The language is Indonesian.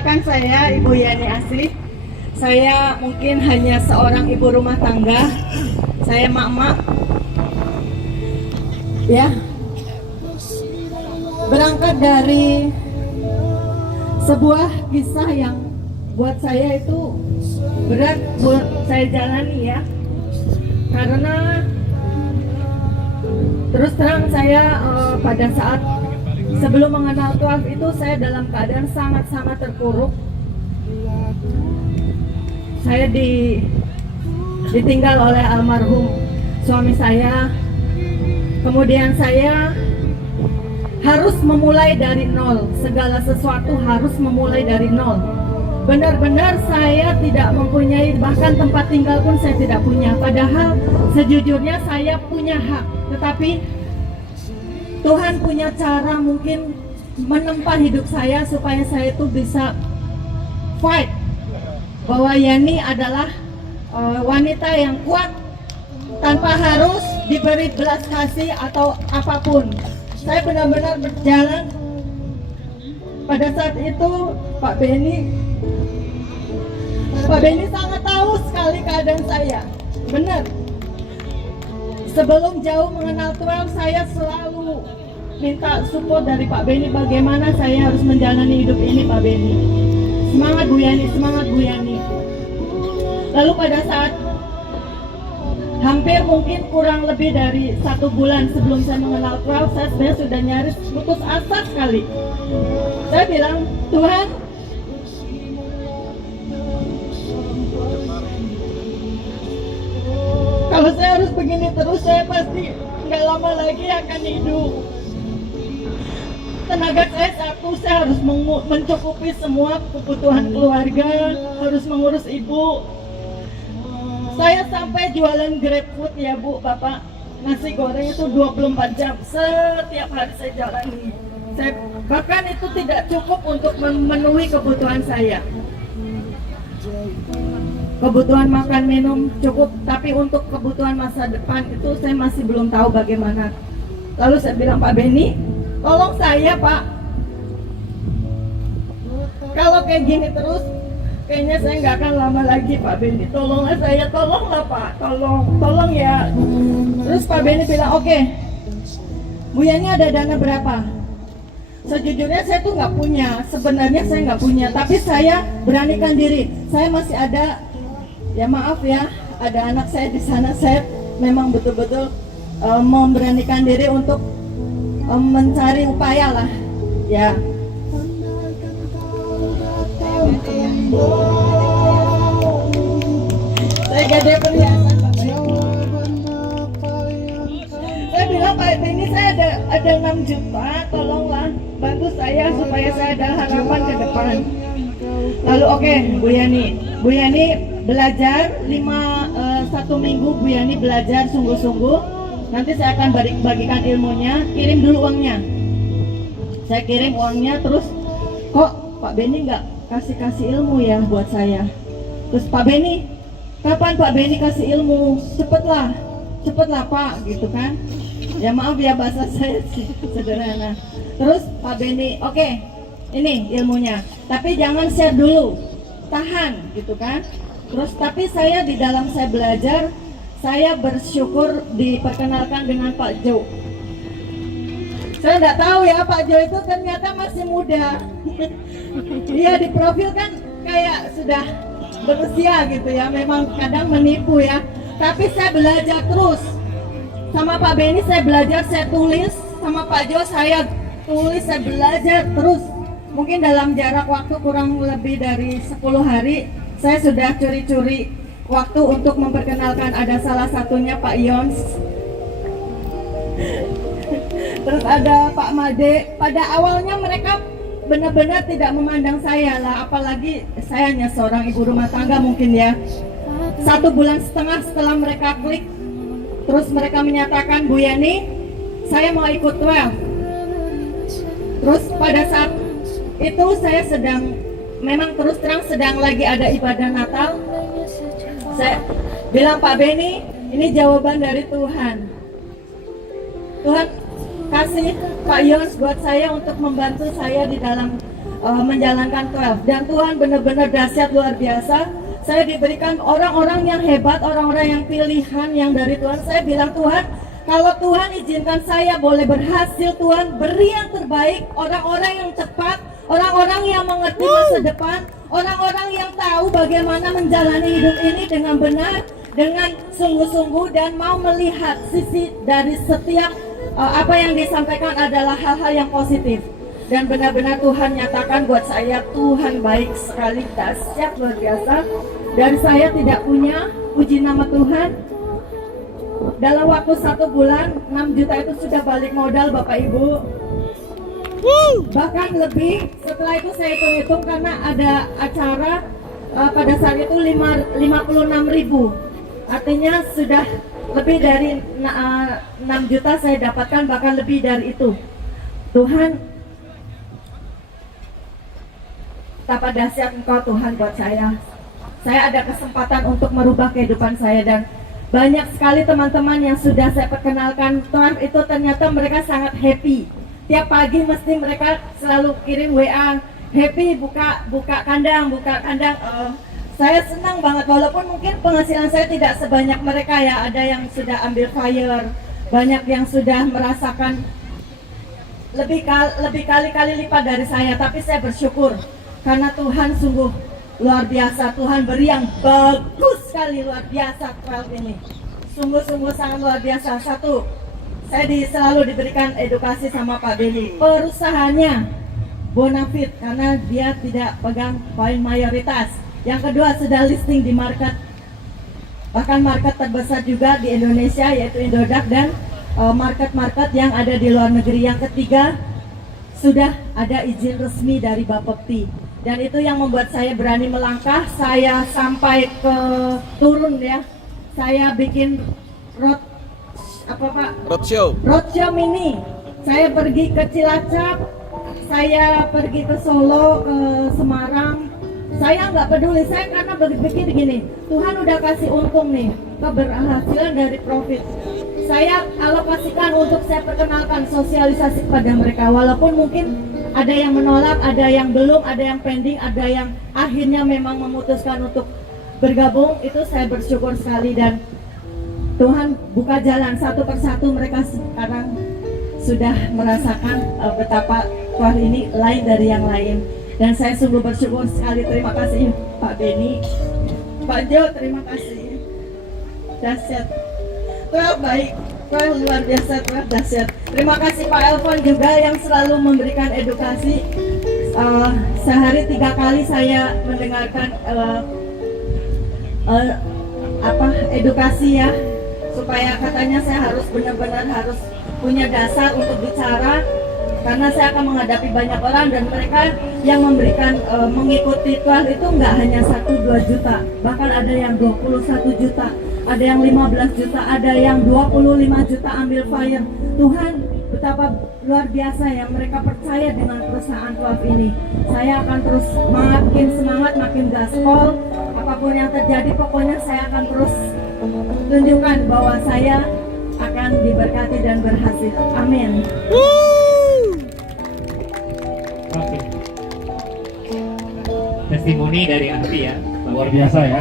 Perkenalkan saya Ibu Yani Asih. Saya mungkin hanya seorang ibu rumah tangga. Saya mak-mak. Ya. Berangkat dari sebuah kisah yang buat saya itu berat buat saya jalani ya. Karena terus terang saya pada saat sebelum mengenal Tuhan itu saya dalam keadaan sangat-sangat terpuruk. Saya ditinggal oleh almarhum suami saya. Kemudian saya harus memulai dari nol. Segala sesuatu harus memulai dari nol. Benar-benar saya tidak mempunyai, bahkan tempat tinggal pun saya tidak punya. Padahal sejujurnya saya punya hak. Tetapi Tuhan punya cara mungkin menempa hidup saya supaya saya itu bisa fight. Bahwa Yani adalah wanita yang kuat tanpa harus diberi belas kasih atau apapun. Saya benar-benar berjalan. Pada saat itu Pak Benny sangat tahu sekali keadaan saya. Benar. Sebelum jauh mengenal Tuhan, saya selalu minta support dari Pak Benny bagaimana saya harus menjalani hidup ini, Pak Benny. Semangat Bu Yani, semangat Bu Yani. Lalu pada saat hampir mungkin kurang lebih dari 1 bulan sebelum saya mengenal Tuhan, saya sebenarnya sudah nyaris putus asa sekali. Saya bilang, Tuhan, kalau saya harus begini terus, saya pasti nggak lama lagi akan hidup. Tenaga saya satu, saya harus mencukupi semua kebutuhan keluarga, harus mengurus ibu. Saya sampai jualan GrabFood ya Bu, Bapak. Nasi goreng itu 24 jam, setiap hari saya jalani. Bahkan itu tidak cukup untuk memenuhi kebutuhan saya. Kebutuhan makan minum cukup, tapi untuk kebutuhan masa depan itu saya masih belum tahu bagaimana. Lalu saya bilang, Pak Benny, tolong saya Pak. Kalau kayak gini terus, kayaknya saya nggak akan lama lagi Pak Benny. Tolonglah saya, tolonglah Pak, tolong ya. Terus Pak Benny bilang, oke, Bu Yani ada dana berapa? Sejujurnya saya tuh nggak punya, sebenarnya saya nggak punya, tapi saya beranikan diri. Saya masih ada, ya maaf ya, ada anak saya di sana. Saya memang betul-betul memberanikan diri untuk mencari upaya lah, ya. Saya gade perhiasan Pak. Saya bilang Pak ini saya ada 6 juta, tolonglah bantu saya supaya saya ada harapan ke depan. Lalu oke, Bu Yani belajar 1 minggu. Bu Yani belajar sungguh-sungguh. Nanti saya akan bagikan ilmunya. Kirim dulu uangnya. Saya kirim uangnya, terus kok Pak Benny nggak kasih ilmu ya buat saya. Terus Pak Benny, kapan Pak Benny kasih ilmu? Cepetlah Pak, gitu kan. Ya maaf ya bahasa saya sederhana. Terus Pak Benny, oke, ini ilmunya, tapi jangan share dulu, tahan, gitu kan. Terus tapi saya di dalam saya belajar, saya bersyukur diperkenalkan dengan Pak Jo. Saya nggak tahu ya Pak Jo itu ternyata masih muda. Dia di profil kan kayak sudah berusia gitu ya. Memang kadang menipu ya. Tapi saya belajar terus. Sama Pak Benny saya belajar, saya tulis. Sama Pak Jo saya tulis, saya belajar terus. Mungkin dalam jarak waktu kurang lebih dari 10 hari, saya sudah curi-curi waktu untuk memperkenalkan. Ada salah satunya Pak Yons. Terus ada Pak Made. Pada awalnya mereka benar-benar tidak memandang saya lah, apalagi saya hanya seorang ibu rumah tangga mungkin ya. 1,5 bulan setelah mereka klik, terus mereka menyatakan, Bu Yani, saya mau ikut 12. Terus pada saat itu saya memang terus terang sedang lagi ada ibadah Natal. Saya bilang, Pak Benny, ini jawaban dari Tuhan. Tuhan kasih Pak Yons buat saya untuk membantu saya di dalam menjalankan 12. Dan Tuhan benar-benar dahsyat luar biasa. Saya diberikan orang-orang yang hebat, orang-orang yang pilihan yang dari Tuhan. Saya bilang, Tuhan, kalau Tuhan izinkan saya boleh berhasil, Tuhan beri yang terbaik, orang-orang yang cepat, orang-orang yang mengerti masa depan, orang-orang yang tahu bagaimana menjalani hidup ini dengan benar, dengan sungguh-sungguh, dan mau melihat sisi dari setiap apa yang disampaikan adalah hal-hal yang positif. Dan benar-benar Tuhan nyatakan buat saya, Tuhan baik sekali, dahsyat luar biasa. Dan saya tidak punya, puji nama Tuhan, dalam waktu 1 bulan 6 juta itu sudah balik modal Bapak Ibu. Bahkan lebih. Setelah itu saya hitung-hitung karena ada acara pada saat itu 56.000. Artinya sudah lebih dari 6 juta saya dapatkan, bahkan lebih dari itu. Tuhan, betapa dahsyat Engkau Tuhan buat saya. Saya ada kesempatan untuk merubah kehidupan saya, dan banyak sekali teman-teman yang sudah saya perkenalkan 12 itu ternyata mereka sangat happy. Tiap pagi mesti mereka selalu kirim WA, happy buka kandang. Saya senang banget, walaupun mungkin penghasilan saya tidak sebanyak mereka ya. Ada yang sudah ambil fire, banyak yang sudah merasakan lebih kali-kali lipat dari saya. Tapi saya bersyukur karena Tuhan sungguh luar biasa. Tuhan beri yang bagus sekali, luar biasa 12 ini. Sungguh-sungguh sangat luar biasa. Satu, saya selalu diberikan edukasi sama Pak Beni. Perusahaannya bonafit karena dia tidak pegang poin mayoritas. Yang kedua, sudah listing di market, bahkan market terbesar juga di Indonesia yaitu Indodax, dan market-market yang ada di luar negeri. Yang ketiga, sudah ada izin resmi dari Bapepti. Dan itu yang membuat saya berani melangkah. Saya sampai ke turun ya. Saya bikin roadshow mini. Saya pergi ke Cilacap, saya pergi ke Solo, ke Semarang. Saya nggak peduli, saya karena berpikir gini, Tuhan udah kasih untung nih, keberhasilan dari profit. Saya alokasikan untuk saya perkenalkan, sosialisasi kepada mereka. Walaupun mungkin ada yang menolak, ada yang belum, ada yang pending, ada yang akhirnya memang memutuskan untuk bergabung. Itu saya bersyukur sekali, dan Tuhan buka jalan satu persatu. Mereka sekarang sudah merasakan betapa Tuhan ini lain dari yang lain. Dan saya sungguh bersyukur sekali. Terima kasih Pak Beni, Pak Jo, terima kasih. Dahsyat, Tuhan baik, Tuhan luar biasa, Tuhan dahsyat. Terima kasih Pak Elvan juga yang selalu memberikan edukasi. Sehari 3 kali saya mendengarkan edukasi ya, supaya katanya saya harus benar-benar harus punya dasar untuk bicara, karena saya akan menghadapi banyak orang, dan mereka yang memberikan mengikuti 12 itu nggak hanya 1-2 juta, bahkan ada yang 21 juta, ada yang 15 juta, ada yang 25 juta ambil fire. Tuhan betapa luar biasa ya, mereka percaya dengan perusahaan 12 ini. Saya akan terus makin semangat, makin gaspol, apapun yang terjadi pokoknya saya akan terus tunjukkan bahwa saya akan diberkati dan berhasil. Amin. Oke. Testimoni dari Ati ya, luar biasa ya.